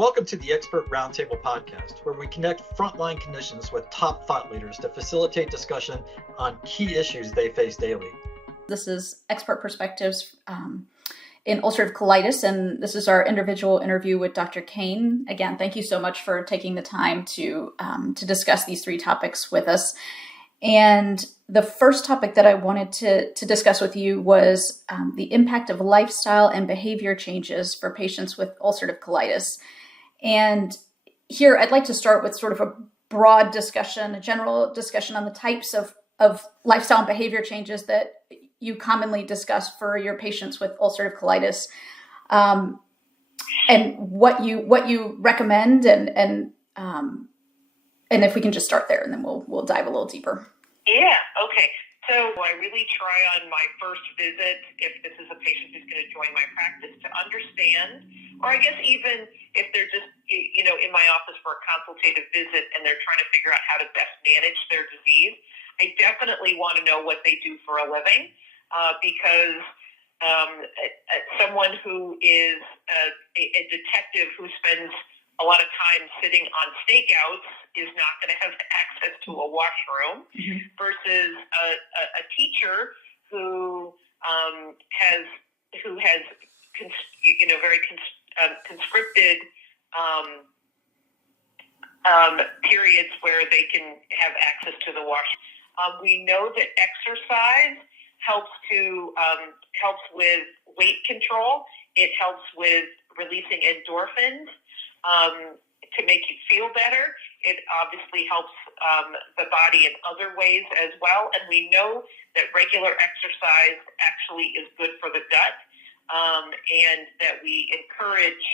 Welcome to the Expert Roundtable podcast, where we connect frontline clinicians with top thought leaders to facilitate discussion on key issues they face daily. This is Expert Perspectives in Ulcerative Colitis, and this is our individual interview with Dr. Kane. Again, thank you so much for taking the time to discuss these three topics with us. And the first topic that I wanted to discuss with you was the impact of lifestyle and behavior changes for patients with ulcerative colitis. And here I'd like to start with sort of a broad discussion, a general discussion on the types of lifestyle and behavior changes that you commonly discuss for your patients with ulcerative colitis, and what you recommend, and if we can just start there, and then we'll dive a little deeper. Yeah. Okay. So I really try on my first visit, if this is a patient who's going to join my practice, to understand, or I guess even if they're just, in my office for a consultative visit and they're trying to figure out how to best manage their disease, I definitely want to know what they do for a living, because someone who is a detective who spends a lot of time sitting on stakeouts is not going to have access to a washroom, versus a teacher who has very conscripted periods where they can have access to the washroom. We know that exercise helps with weight control. It helps with releasing endorphins to make you feel better. It obviously helps the body in other ways as well. And we know that regular exercise actually is good for the gut, and that we encourage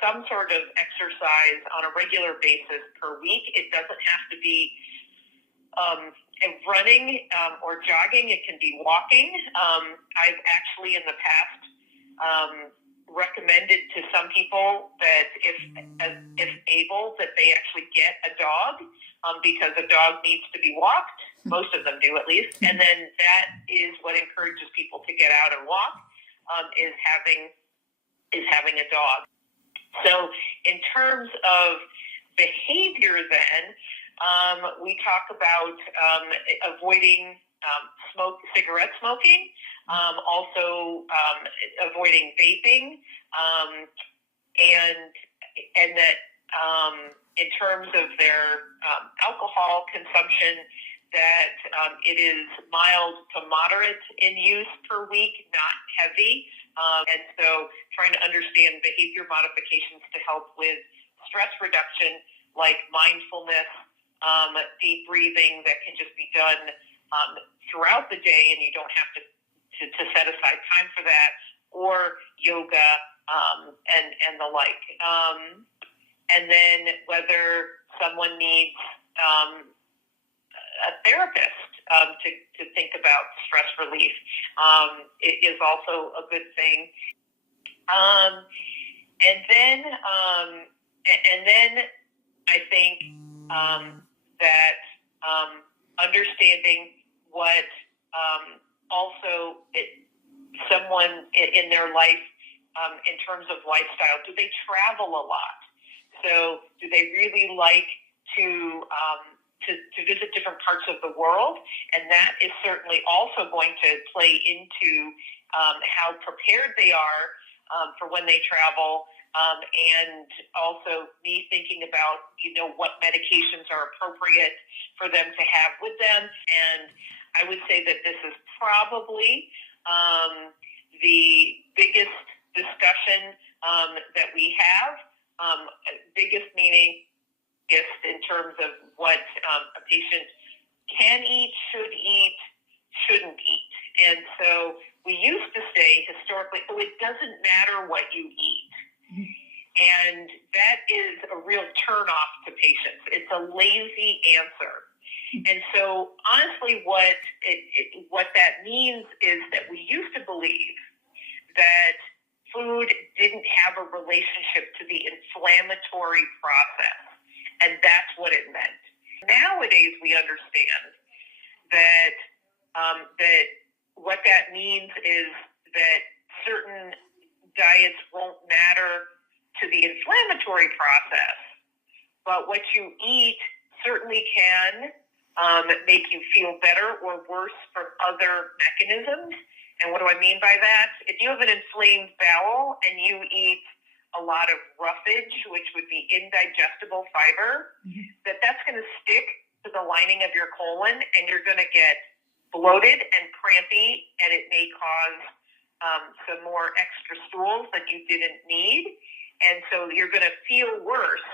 some sort of exercise on a regular basis per week. It doesn't have to be running or jogging. It can be walking. I've actually in the past recommended to some people that if able, that they actually get a dog, because a dog needs to be walked. Most of them do, at least. And then that is what encourages people to get out and walk, is having a dog. So in terms of behavior then, we talk about avoiding cigarette smoking, also avoiding vaping, and that in terms of their alcohol consumption, that it is mild to moderate in use per week, not heavy. And so trying to understand behavior modifications to help with stress reduction, like mindfulness, deep breathing that can just be done throughout the day, and you don't have to set aside time for that, or yoga, and the like. And then whether someone needs a therapist to think about stress relief, it is also a good thing. And then I think that understanding what someone in their life, in terms of lifestyle, do they travel a lot? So do they really like to visit different parts of the world? And that is certainly also going to play into how prepared they are for when they travel, and also me thinking about what medications are appropriate for them to have with them. And I would say that this is probably the biggest discussion that we have. Biggest meaning in terms of what a patient can eat, should eat, shouldn't eat. And so we used to say historically, it doesn't matter what you eat. And that is a real turnoff to patients. It's a lazy answer. And so honestly, what that means is that we used to believe that food didn't have a relationship to the inflammatory process, and that's what it meant. Nowadays, we understand that what that means is that certain diets won't matter to the inflammatory process, but what you eat certainly can make you feel better or worse from other mechanisms. And what do I mean by that? If you have an inflamed bowel and you eat a lot of roughage, which would be indigestible fiber, that's going to stick to the lining of your colon, and you're going to get bloated and crampy, and it may cause some more extra stools that you didn't need. And so you're going to feel worse,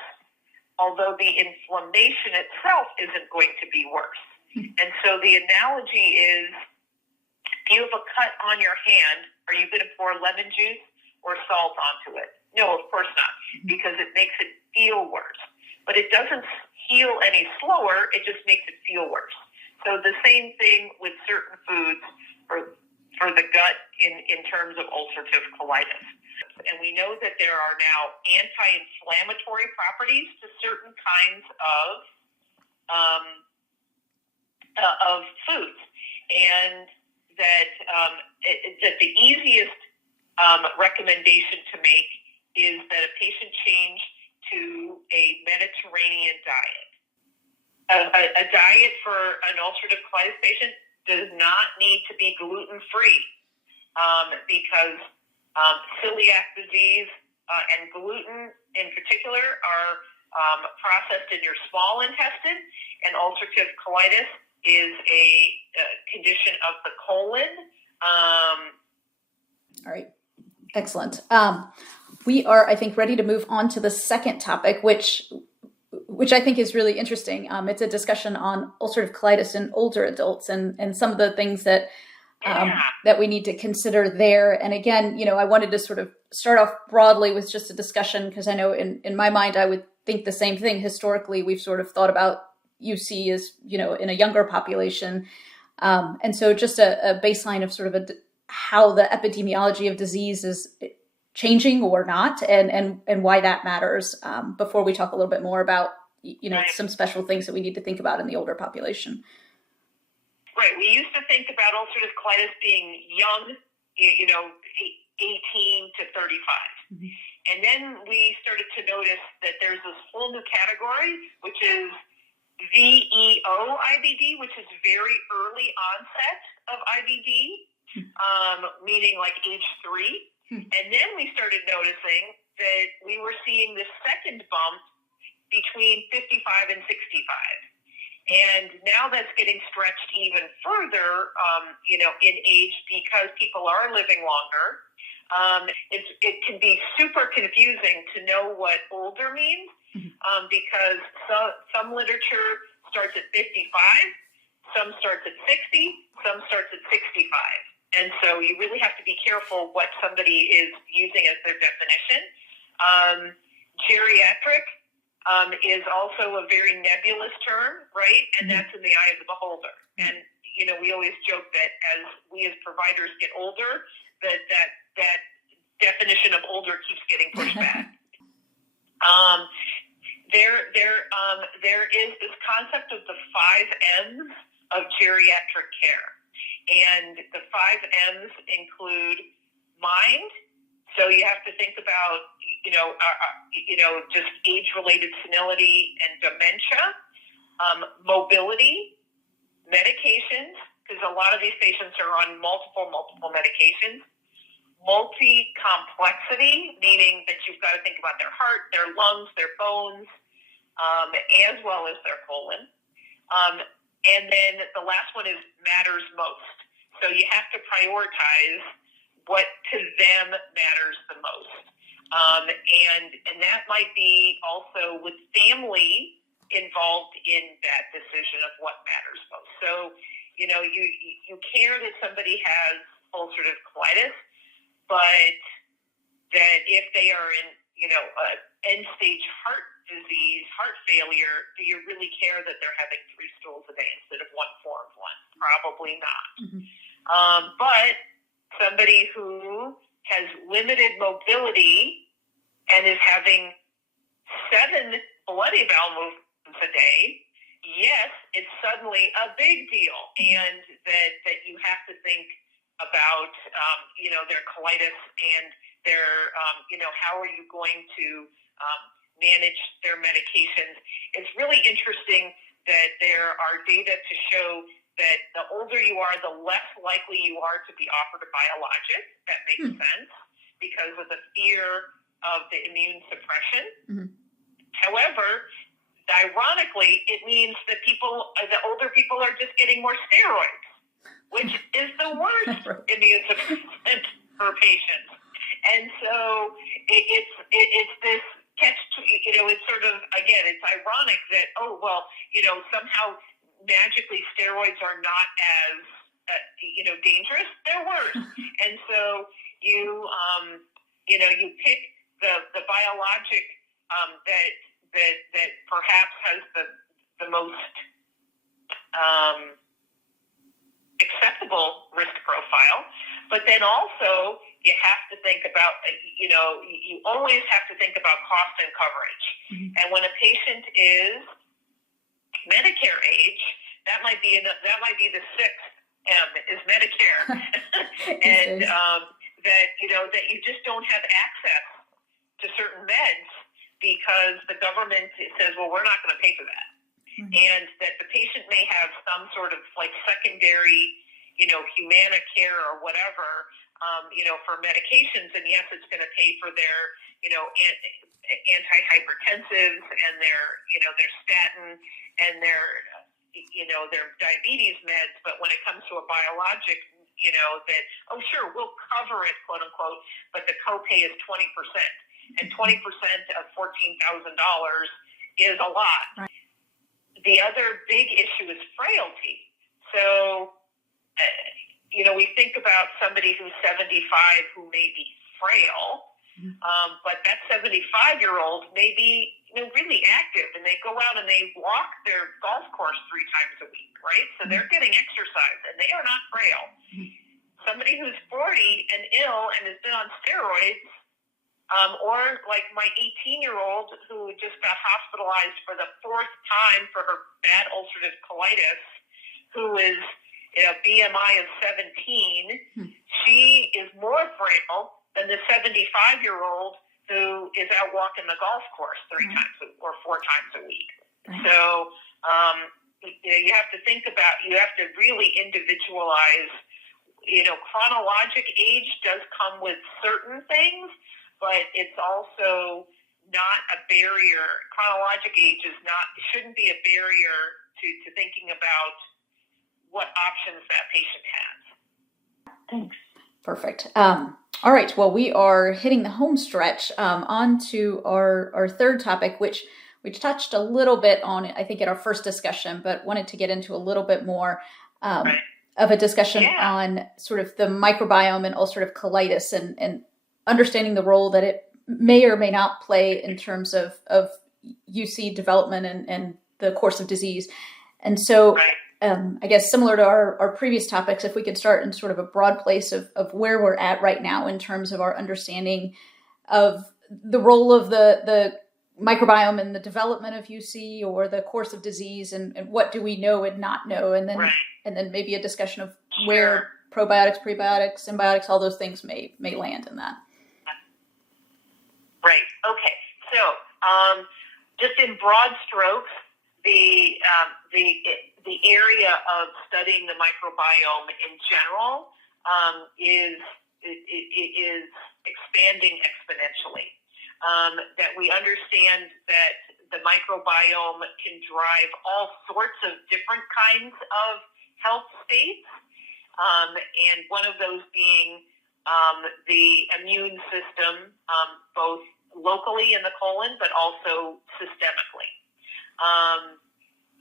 although the inflammation itself isn't going to be worse. And so the analogy is, if you have a cut on your hand, are you going to pour lemon juice or salt onto it? No, of course not, because it makes it feel worse. But it doesn't heal any slower, it just makes it feel worse. So the same thing with certain foods for the gut in terms of ulcerative colitis. And we know that there are now anti-inflammatory properties to certain kinds of foods, and that the easiest recommendation to make is that a patient change to a Mediterranean diet. A diet for an ulcerative colitis patient does not need to be gluten-free, because celiac disease and gluten in particular are processed in your small intestine, and ulcerative colitis is a condition of the colon. All right. Excellent. We are, I think, ready to move on to the second topic, which I think is really interesting. It's a discussion on ulcerative colitis in older adults and some of the things that that we need to consider there. And again, I wanted to sort of start off broadly with just a discussion, because I know in my mind, I would think the same thing. Historically, we've sort of thought about UC as, in a younger population. And so just a baseline of sort of how the epidemiology of disease is changing or not, and why that matters, before we talk a little bit more about, some special things that we need to think about in the older population. Right. We used to think about ulcerative colitis being young, 18 to 35. Mm-hmm. And then we started to notice that there's this whole new category, which is VEO IBD, which is very early onset of IBD, meaning like age 3. And then we started noticing that we were seeing this second bump between 55 and 65. And now that's getting stretched even further, in age, because people are living longer. It can be super confusing to know what older means, because some literature starts at 55, some starts at 60, some starts at 65. And so you really have to be careful what somebody is using as their definition. Geriatric is also a very nebulous term, right? And that's in the eye of the beholder. And, we always joke that as we as providers get older, that definition of older keeps getting pushed back. There is this concept of the 5 M's of geriatric care. And the 5 M's include mind. So you have to think about, just age-related senility and dementia, mobility, medications, because a lot of these patients are on multiple medications, multi-complexity, meaning that you've got to think about their heart, their lungs, their bones, as well as their colon. And then the last one is matters most. So you have to prioritize what to them matters the most. And that might be also with family involved in that decision of what matters most. So, you care that somebody has ulcerative colitis, but that if they are in, end-stage heart disease, heart failure, do you really care that they're having 3 stools a day instead of 1 form 1? Probably not. But somebody who has limited mobility and is having 7 bloody bowel movements a day, yes, it's suddenly a big deal, and that you have to think about, their colitis and their, how are you going to manage their medications. It's really interesting that there are data to show that the older you are, the less likely you are to be offered a biologic. That makes sense because of the fear of the immune suppression. Mm-hmm. However, ironically, it means that the older people are just getting more steroids, which is the worst immune suppressant for patients. And so it's this catch, it's sort of, again, it's ironic that, somehow magically steroids are not as, dangerous. They're worse. And so you pick the biologic that perhaps has the most acceptable risk profile, but then also you have to think about, you always have to think about cost and coverage. Mm-hmm. And when a patient is Medicare age, that might be the sixth M is Medicare, and that you just don't have access to certain meds because the government says, well, we're not going to pay for that. Mm-hmm. And that the patient may have some sort of like secondary, Humana care or whatever, for medications. And yes, it's going to pay for their, antihypertensives and their statin and their diabetes meds. But when it comes to a biologic, that, oh, sure, we'll cover it, quote unquote, but the copay is 20%. And 20% of $14,000 is a lot. Right. The other big issue is frailty. So, we think about somebody who's 75 who may be frail, but that 75-year-old may be really active, and they go out and they walk their golf course 3 times a week, right? So they're getting exercise, and they are not frail. Somebody who's 40 and ill and has been on steroids, or like my 18-year-old who just got hospitalized for the 4th time for her bad ulcerative colitis, who is BMI of 17, she is more frail than the 75-year-old who is out walking the golf course 3 times or 4 times a week. So you have to you have to really individualize. Chronologic age does come with certain things, but it's also not a barrier. Chronologic age shouldn't be a barrier to thinking about what options that patient has. Thanks. Perfect. All right. Well, we are hitting the home stretch on to our third topic, which we touched a little bit on, I think, in our first discussion, but wanted to get into a little bit more of a discussion on sort of the microbiome and ulcerative colitis and understanding the role that it may or may not play in terms of UC development and the course of disease. And so I guess similar to our previous topics, if we could start in sort of a broad place of where we're at right now in terms of our understanding of the role of the microbiome in the development of UC or the course of disease, and what do we know and not know, and then maybe a discussion of where probiotics, prebiotics, symbiotics, all those things may land in that. Right. Okay. So, just in broad strokes, the area of studying the microbiome in general is expanding exponentially. That we understand that the microbiome can drive all sorts of different kinds of health states, and one of those being the immune system, both locally in the colon, but also systemically.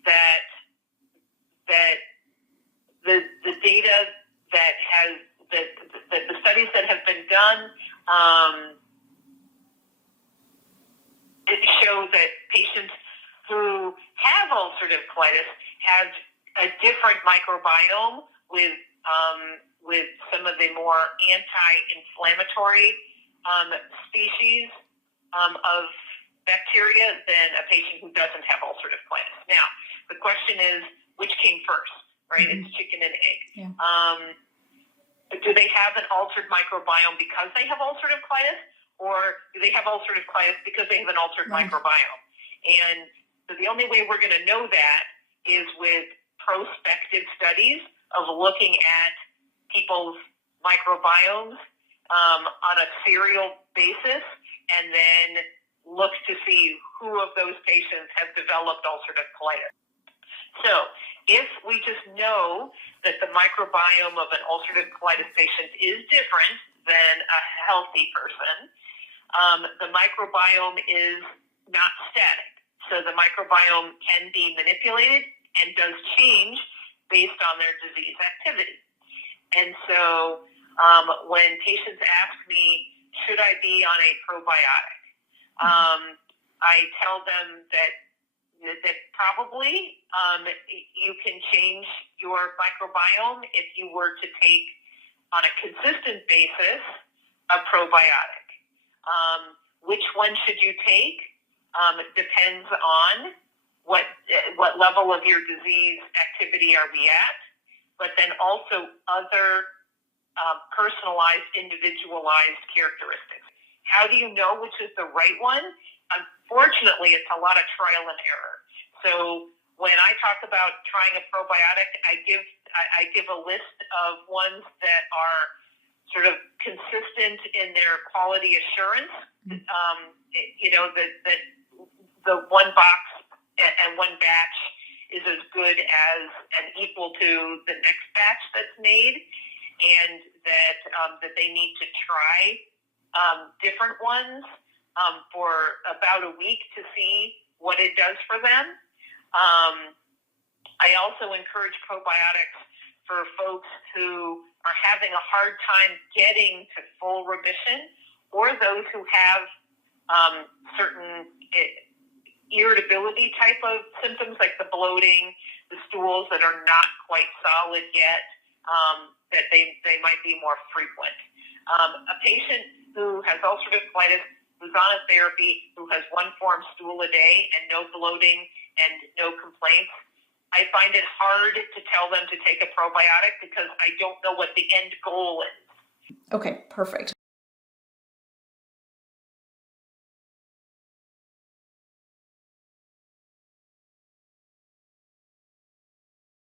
That the data that the studies that have been done it shows that patients who have ulcerative colitis have a different microbiome with some of the more anti-inflammatory species of bacteria than a patient who doesn't have ulcerative colitis. Now, the question is, which came first, right? Mm-hmm. It's chicken and egg. Yeah. do they have an altered microbiome because they have ulcerative colitis, or do they have ulcerative colitis because they have an altered microbiome? And so the only way we're going to know that is with prospective studies of looking at people's microbiomes on a serial basis, and then look to see who of those patients have developed ulcerative colitis. So if we just know that the microbiome of an ulcerative colitis patient is different than a healthy person, the microbiome is not static. So the microbiome can be manipulated and does change based on their disease activity. And so when patients ask me, should I be on a probiotic? I tell them that probably you can change your microbiome if you were to take, on a consistent basis, a probiotic. Which one should you take? Depends on what level of your disease activity are we at, but then also other personalized, individualized characteristics. How do you know which is the right one? Unfortunately, it's a lot of trial and error. So when I talk about trying a probiotic, I give a list of ones that are sort of consistent in their quality assurance. That the one box and one batch is as good as and equal to the next batch that's made, and that they need to try different ones for about a week to see what it does for them. I also encourage probiotics for folks who are having a hard time getting to full remission, or those who have certain irritability type of symptoms like the bloating, the stools that are not quite solid yet, that they might be more frequent. A patient who has ulcerative colitis, who's on a therapy, who has one form stool a day and no bloating and no complaints, I find it hard to tell them to take a probiotic because I don't know what the end goal is. Okay, perfect.